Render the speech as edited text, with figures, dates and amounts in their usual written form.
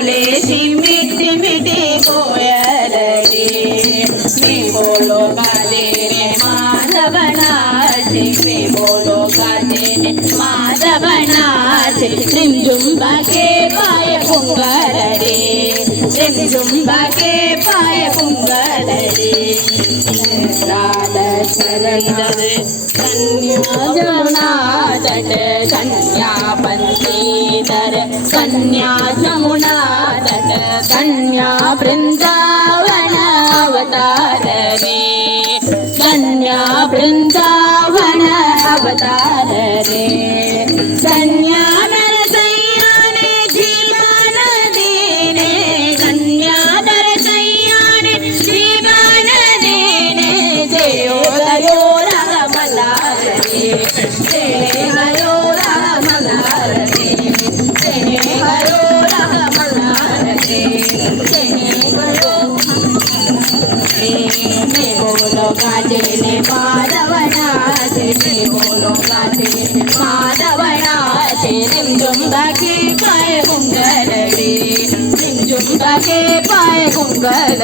बोले सी मीठी मीठी कोयल रे मैं बोलो गाते रे माधव नाचे मैं बोलो गाते रे माधव नाचे झुम्बा के पाय पुंगर रे झुम्बा के पाय पुंगर रे राधा चरण रे कन्या जमुना तट कन्या पंथी तर कन्या जमुना तट कन्या वृंदावन अवतार रे कन्या वृंदावन अवतार रे कन्या नरसैया ने जीवन देने कन्या नरसैया ने जीवन देने देव गयो रामला रे गयो रामला रे गयो रामला रे गयो मैं बोलो गाते ने माधव नाचे मैं बोलो गाते ने माधव नाचे झुम्बा के पाय पुंगल रे झुम्बा के पाय पुंगल